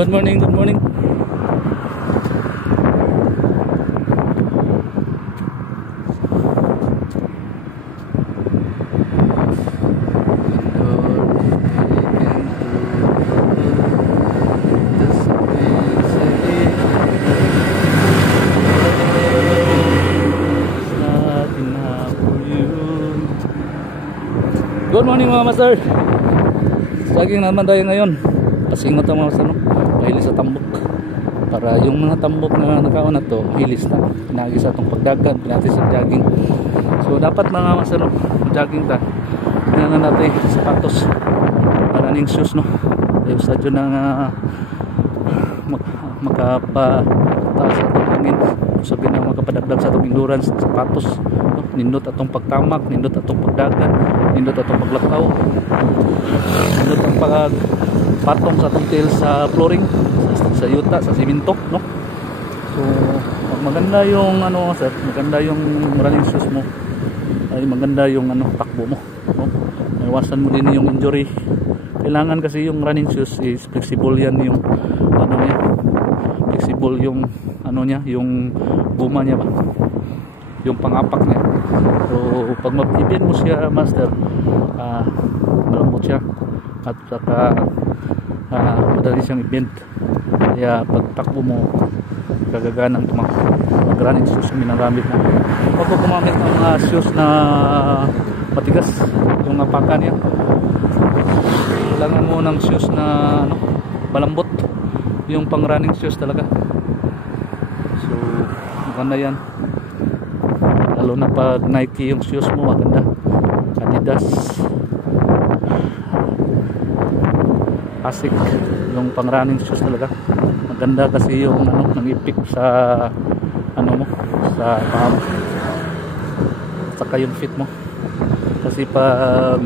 Good morning, good morning. Good morning mga master. Saging naman tayo ngayon. Pasingot ang mga master, no? Mahilis sa tambok. Para yung mga tambok na nakaon na to, mahilis na. Pinagi sa itong pagdagan, pinatis sa jogging. So dapat mga master, no? Jogging ta. Kailangan natin sapatos. Running shoes, no? Yung sadyo na makapataas sa itong hangin. Sabi na makapadagdag sa itong endurance, sapatos. Nindot atong pagtamak, nindot atong pagdagan, nindot atong paglakaw, nindot ang pagpatong sa atong tail sa flooring, sa yuta, sa simento, no? So maganda yung ano sir, maganda yung running shoes mo, ay maganda yung ano takbo mo, no? Maiwasan mo din yung injury. Kailangan kasi yung running shoes is flexible, yan yung ano niya, flexible yung ano niya, yung guma niya ba, yung pangapak niya. So pag mag-ibin mo siya master, malambot siya at saka madali siyang ibend. Kaya pag takbo mo gagaganang tumakbo. Pag running shoes yung minagamit mo, huwag mo gumamit ng mga shoes na matigas yung apakan niya. Kailangan mo ng shoes na ano, malambot, yung pang running shoes talaga. So maganda yan, lalo na pag Nike yung shoes mo, maganda. Adidas, Asics, yung pang running shoes talaga maganda kasi yung ano, nang-ipik sa ano mo, sa paa mo, saka yung fit mo. Kasi pag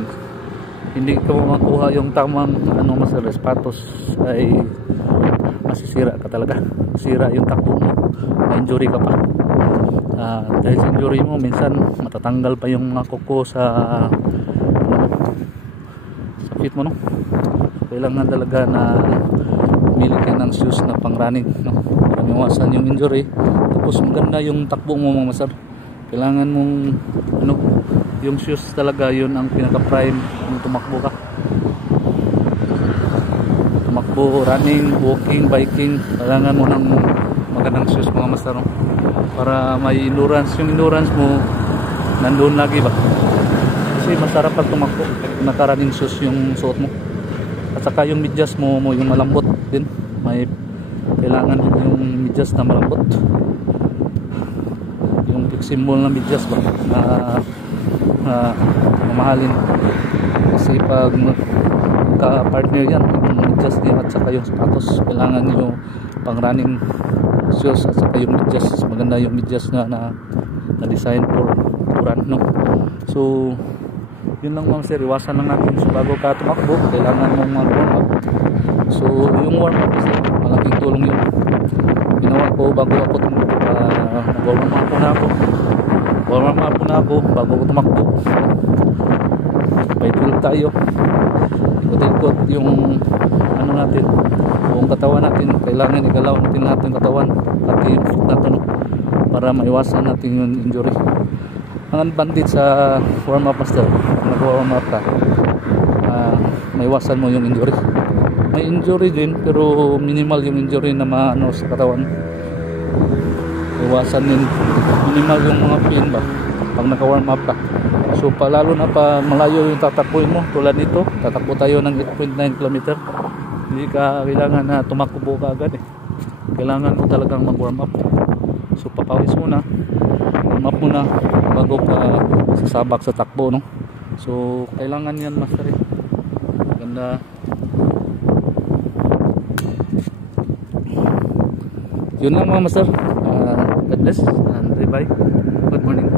hindi ka makuha yung tamang ano master sapatos, ay masisira ka talaga, sira yung takbo mo, injury ka pa. Dahil sa injury mo minsan matatanggal pa yung mga kuko sa feet mo, no? So, kailangan talaga na pumili ka ng shoes na pang running, no? Para miwasan yung injury, tapos maganda yung takbo mo mga master. Kailangan mong ano, yung shoes talaga yun ang pinaka prime kung tumakbo ka, tumakbo, running, walking, biking. Kailangan mo ng magandang shoes mga master, no? Para may endurance, yung endurance mo nandoon lagi ba, kasi masarap pag tumakbo naka-running shoes yung suot mo. At saka yung medyas mo yung malambot din, may kailangan yung medyas na malambot, yung flexible na medyas ba na mamahalin. Kasi pag ka-partner yan yung medyas niya at saka yung sapatos, kailangan yung pang running shoes at saka yung medyas, maganda yung medyas na design for run, no? So yun lang mga sir, iwasan lang natin. So bago ka tumakbo, kailangan mong mag-warm up. So yung warm up kasi malaking tulong yun. Ginawa ko bago ako tumakbo, mag-warm up na ako. Warm up na ako bago ako tumakbo. Paitul tayo, ikot-ikot yung ano natin, buong katawan natin. Kailangan igalaw natin katawan, pati yung foot natin, para maiwasan natin yung injury. Ang advantage sa warm up master, pag nag-warm up ka, maiwasan mo yung injury. May injury din pero minimal yung injury na maano sa katawan. Iwasan din, minimal yung mga pain ba pag naka-warm up ka. So lalo na pa malayo yung tatakbuhin mo, tulad nito, tatakbo tayo ng 8.9 km. Hindi ka kailangan na tumakbo ka agad, kailangan mo talagang mag-warm up. So papawis muna, warm up muna bago ka sasabak sa takbo, no? So kailangan yan master, ganda. Yun lang mga master. God bless and bye bye. Good morning.